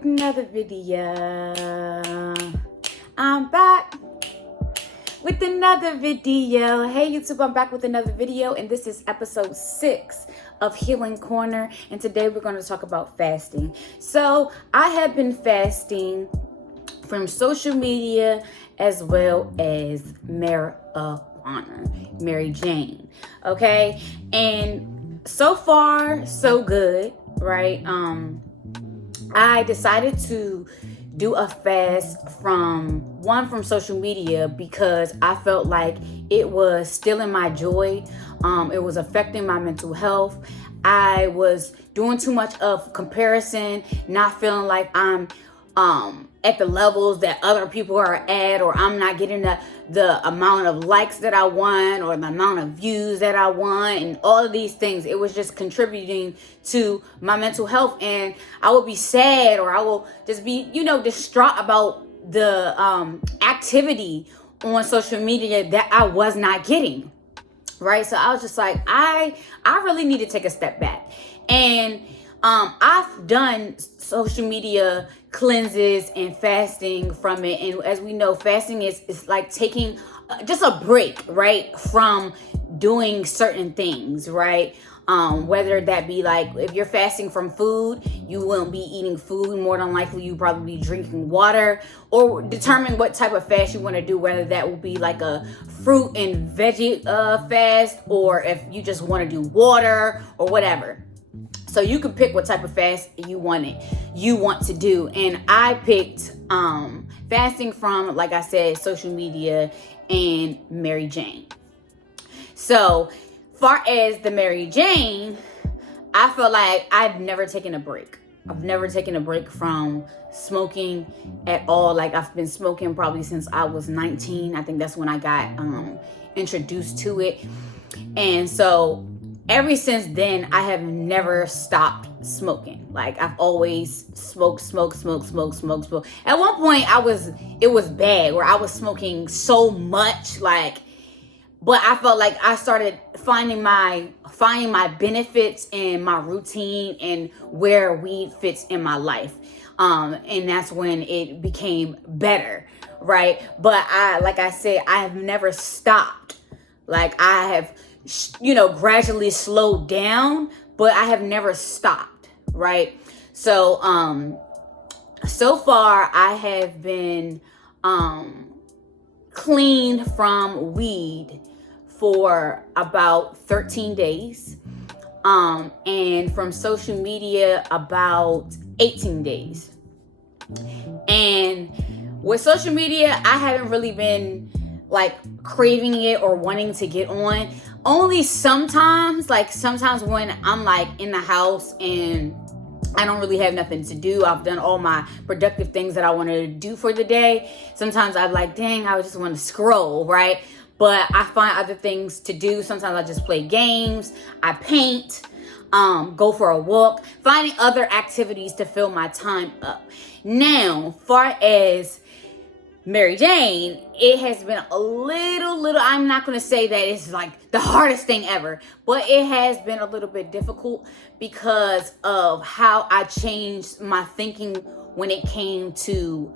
with another video. I'm back with another video. Hey YouTube, I'm back with another video, and this is episode 6 of Healing Corner, and today we're going to talk about fasting. So I have been fasting from social media as well as marijuana, Mary Jane. Okay, and so far so good, right? I decided to do a fast from social media because I felt like it was stealing my joy. It was affecting my mental health. I was doing too much of comparison, not feeling like I'm at the levels that other people are at, or I'm not getting the amount of likes that I want, or the amount of views that I want, and all of these things. It was just contributing to my mental health, and I will be sad, or I will just be, distraught about the activity on social media that I was not getting. Right? So I was just like, I really need to take a step back. And I've done social media cleanses and fasting from it. And as we know, fasting is like taking just a break, right, from doing certain things, right? Whether that be like, if you're fasting from food, you won't be eating food. More than likely, you probably be drinking water, or determine what type of fast you want to do, whether that will be like a fruit and veggie fast, or if you just want to do water or whatever. So you can pick what type of fast you want to do. And I picked fasting from, like I said, social media and Mary Jane. So far as the Mary Jane, I feel like I've never taken a break. I've never taken a break from smoking at all. Like, I've been smoking probably since I was 19. I think that's when I got introduced to it. And so ever since then, I have never stopped smoking. Like, I've always smoked. At one point, it was bad, where I was smoking so much, but I felt like I started finding my benefits and my routine and where weed fits in my life. And that's when it became better, right? But like I said, I have never stopped. Like, I have gradually slowed down, but I have never stopped, right? So, so far I have been, clean from weed for about 13 days, and from social media about 18 days. And with social media, I haven't really been like craving it or wanting to get on. Only sometimes when I'm like in the house and I don't really have nothing to do, I've done all my productive things that I wanted to do for the day. Sometimes I'm like, dang, I just want to scroll, right? But I find other things to do. Sometimes I just play games, I paint, go for a walk, finding other activities to fill my time up. Now, far as Mary Jane, it has been a little, I'm not going to say that it's like the hardest thing ever, but it has been a little bit difficult because of how I changed my thinking when it came to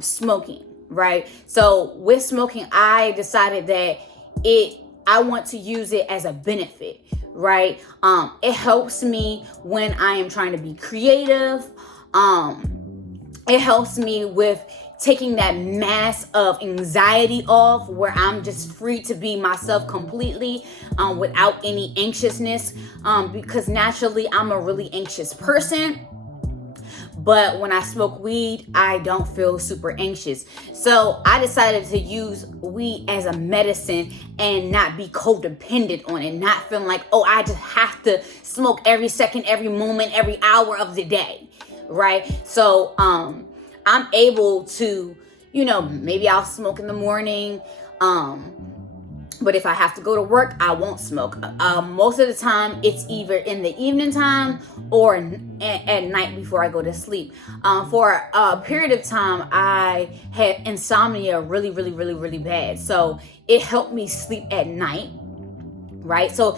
smoking, right? So with smoking, I decided that I want to use it as a benefit, right? It helps me when I am trying to be creative. It helps me with taking that mass of anxiety off, where I'm just free to be myself completely, without any anxiousness, because naturally I'm a really anxious person. But when I smoke weed, I don't feel super anxious. So I decided to use weed as a medicine and not be codependent on it, not feeling like, oh, I just have to smoke every second, every moment, every hour of the day, right? So I'm able to, maybe I'll smoke in the morning, but if I have to go to work, I won't smoke. Most of the time, it's either in the evening time or at night before I go to sleep. For a period of time, I had insomnia really, really, really, really bad. So it helped me sleep at night, right? So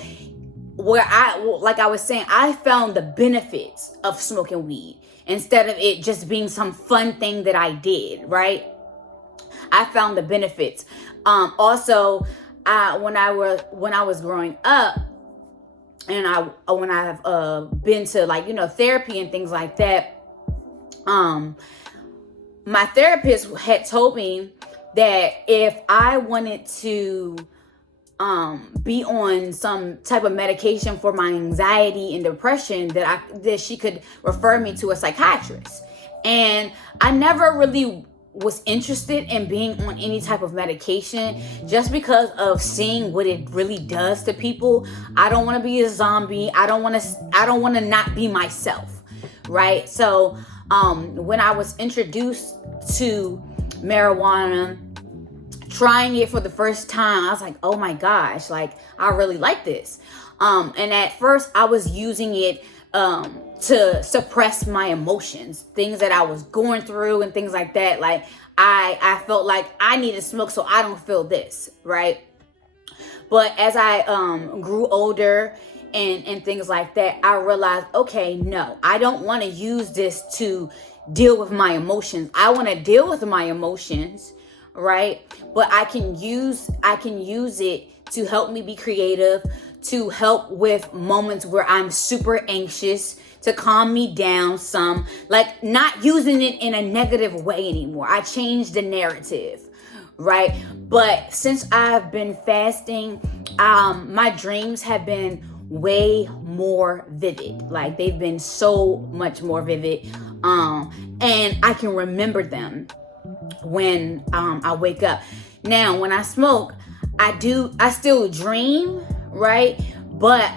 like I was saying, I found the benefits of smoking weed. instead of it just being some fun thing that I did, right? I found the benefits. Also, when I was growing up, and when I've been to, like, therapy and things like that, my therapist had told me that if I wanted to be on some type of medication for my anxiety and depression, that she could refer me to a psychiatrist. And I never really was interested in being on any type of medication, just because of seeing what it really does to people. I don't want to be a zombie. I don't want to not be myself, right? So when I was introduced to marijuana, trying it for the first time, I was like, oh my gosh, like, I really like this. And at first I was using it to suppress my emotions, things that I was going through and things like that. Like, I felt like I need to smoke so I don't feel this, right? But as I grew older and things like that, I realized, okay, no, I don't want to use this to deal with my emotions. I want to deal with my emotions, right? But I can use it to help me be creative, to help with moments where I'm super anxious, to calm me down some, like, not using it in a negative way anymore. I changed the narrative, right? But since I've been fasting, my dreams have been way more vivid. Like, they've been so much more vivid. And I can remember them when I wake up. Now, when I smoke, I still dream, right? But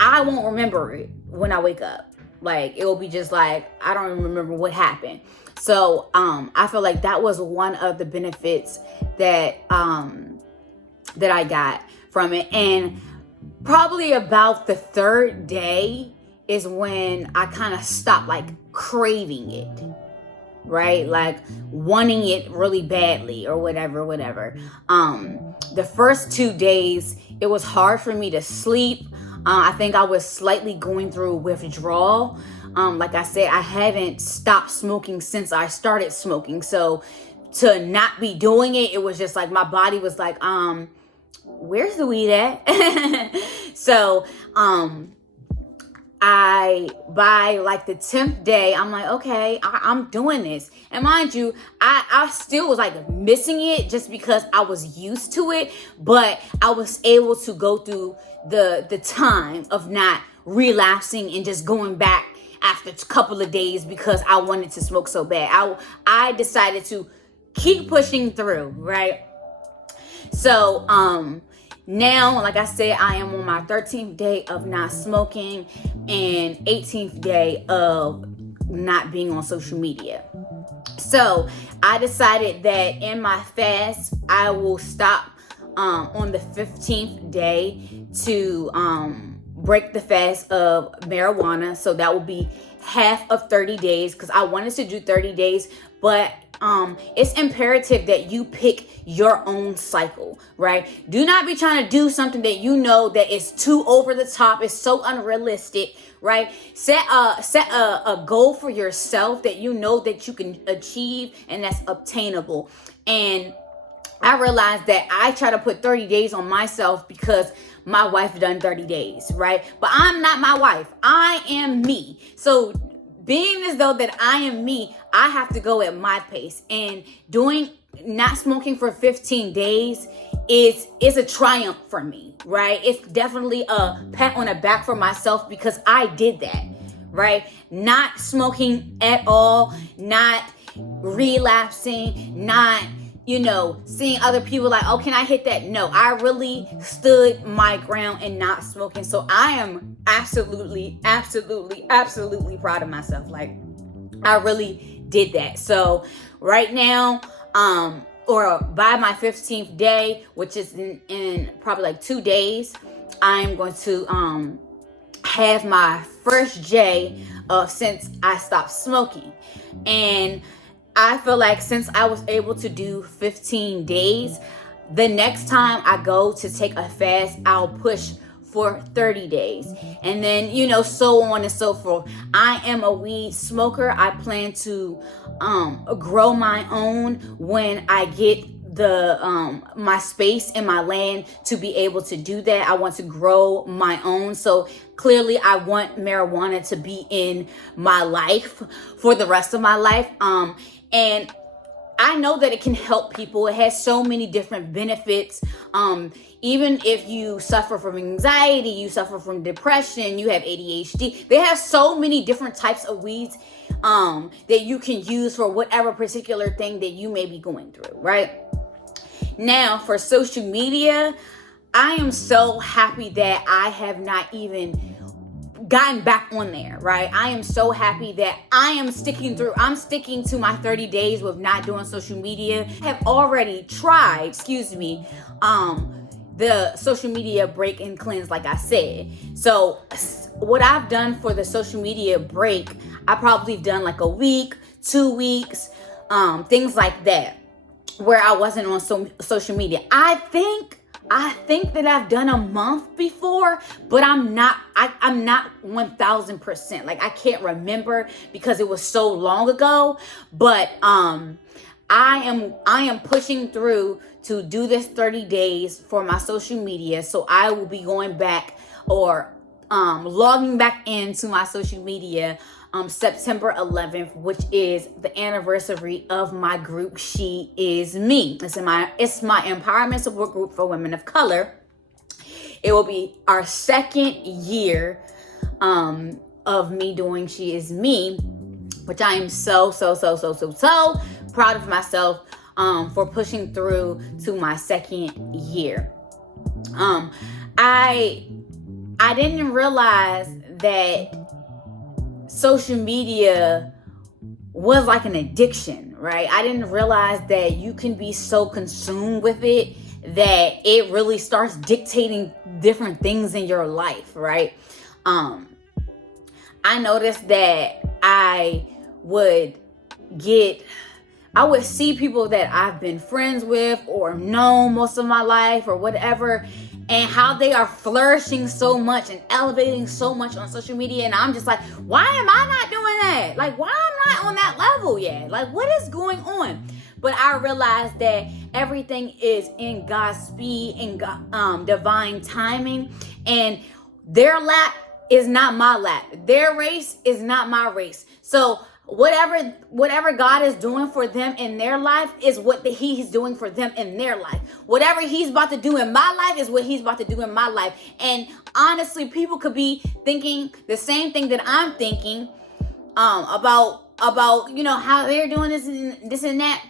I won't remember it when I wake up. Like, it will be just like, I don't even remember what happened. So I feel like that was one of the benefits that I got from it. And probably about the third day is when I kind of stopped, like, craving it, right? Like, wanting it really badly or whatever. The first 2 days, it was hard for me to sleep. I think I was slightly going through withdrawal. Like I said, I haven't stopped smoking since I started smoking. So to not be doing it, it was just like my body was like, where's the weed at? So by like the 10th day, I'm like, okay, I'm doing this. And mind you, I still was like missing it just because I was used to it, but I was able to go through the time of not relapsing and just going back after a couple of days because I wanted to smoke so bad. I decided to keep pushing through, right? So now, like I said, I am on my 13th day of not smoking and 18th day of not being on social media. So I decided that in my fast, I will stop on the 15th day to break the fast of marijuana. So that will be half of 30 days because I wanted to do 30 days, but it's imperative that you pick your own cycle, right? Do not be trying to do something that you know that is too over the top, it's so unrealistic, right? Set a goal for yourself that you know that you can achieve and that's obtainable. And I realized that I try to put 30 days on myself because my wife done 30 days, right? But I'm not my wife. I am me. So being as though that I am me, I have to go at my pace. And not smoking for 15 days is a triumph for me, right? It's definitely a pat on the back for myself because I did that, right? Not smoking at all, not relapsing, not seeing other people like, oh, can I hit that? No, I really stood my ground and not smoking. So I am absolutely, absolutely, absolutely proud of myself. Like, I really did that. So right now, or by my 15th day, which is in probably like 2 days, I'm going to have my first J since I stopped smoking. And I feel like since I was able to do 15 days, the next time I go to take a fast, I'll push for 30 days. And then, you know, so on and so forth. I am a weed smoker. I plan to grow my own when I get my space and my land to be able to do that. I want to grow my own. So clearly I want marijuana to be in my life for the rest of my life. And I know that it can help people. It has so many different benefits. Even if you suffer from anxiety, you suffer from depression, you have ADHD, they have so many different types of weeds that you can use for whatever particular thing that you may be going through, right? Now, for social media, I am so happy that I have not even gotten back on there, right? I am so happy that I'm sticking to my 30 days with not doing social media. I have already tried, the social media break and cleanse, like I said. So what I've done for the social media break, I probably done like a week, 2 weeks, things like that, where I wasn't on social media. I think that I've done a month before, but I'm not 1000%. Like, I can't remember because it was so long ago, but I am pushing through to do this 30 days for my social media. So I will be going back or logging back into my social media September 11th, which is the anniversary of my group, She Is Me. It's my empowerment support group for women of color. It will be our second year of me doing She Is Me, which I am so proud of myself for pushing through to my second year. I didn't realize that social media was like an addiction, right? I didn't realize that you can be so consumed with it that it really starts dictating different things in your life, right? I noticed that I would see people that I've been friends with or known most of my life or whatever, and how they are flourishing so much and elevating so much on social media. And I'm just like, why am I not doing that? Like, why am I not on that level yet? Like, what is going on? But I realized that everything is in God's speed and divine timing. And their lap is not my lap. Their race is not my race. So whatever God is doing for them in their life is what He's doing for them in their life. Whatever He's about to do in my life is what He's about to do in my life. And honestly, people could be thinking the same thing that I'm thinking about you know, how they're doing this and that.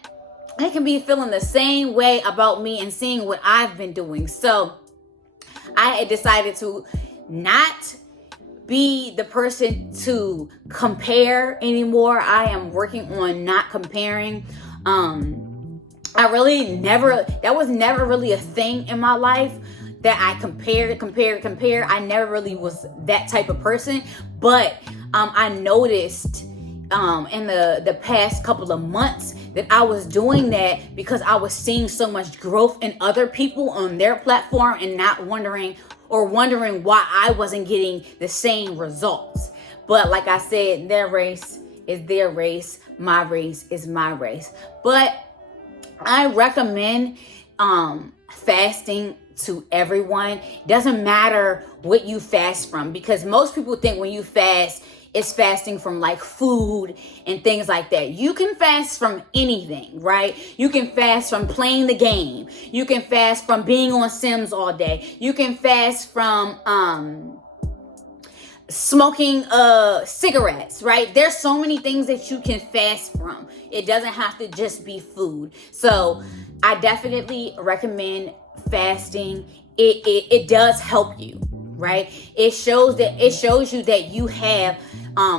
They can be feeling the same way about me and seeing what I've been doing. So I had decided to not be the person to compare anymore. I am working on not comparing. That was never really a thing in my life, that I compare. I never really was that type of person. But I noticed in the past couple of months that I was doing that because I was seeing so much growth in other people on their platform and not wondering why I wasn't getting the same results. But like I said, their race is their race. My race is my race. But I recommend fasting to everyone. Doesn't matter what you fast from, because most people think when you fast, it's fasting from like food and things like that. You can fast from anything, right? You can fast from playing the game. You can fast from being on Sims all day. You can fast from smoking cigarettes, right? There's so many things that you can fast from. It doesn't have to just be food. So I definitely recommend fasting. It does help you, right? It shows you that you have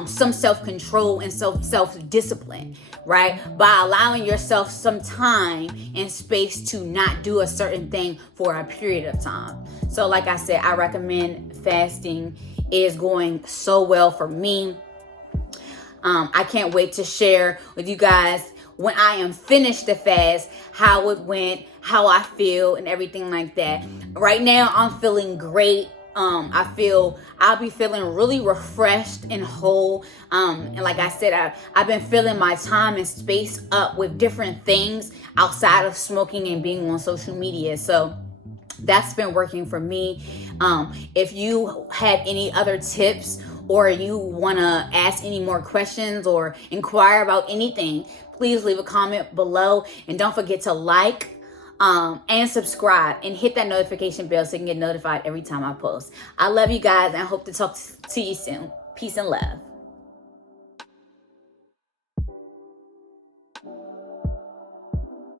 some self-control and self-discipline, right? By allowing yourself some time and space to not do a certain thing for a period of time. So like I said, I recommend fasting. It is going so well for me. I can't wait to share with you guys when I am finished the fast, how it went, how I feel, and everything like that. Right now, I'm feeling great. I feel I'll be feeling really refreshed and whole. And like I said, I've been filling my time and space up with different things outside of smoking and being on social media. So that's been working for me. If you have any other tips, or you want to ask any more questions or inquire about anything, please leave a comment below. And don't forget to like and subscribe and hit that notification bell so you can get notified every time I post. I love you guys and I hope to talk to you soon. Peace and love.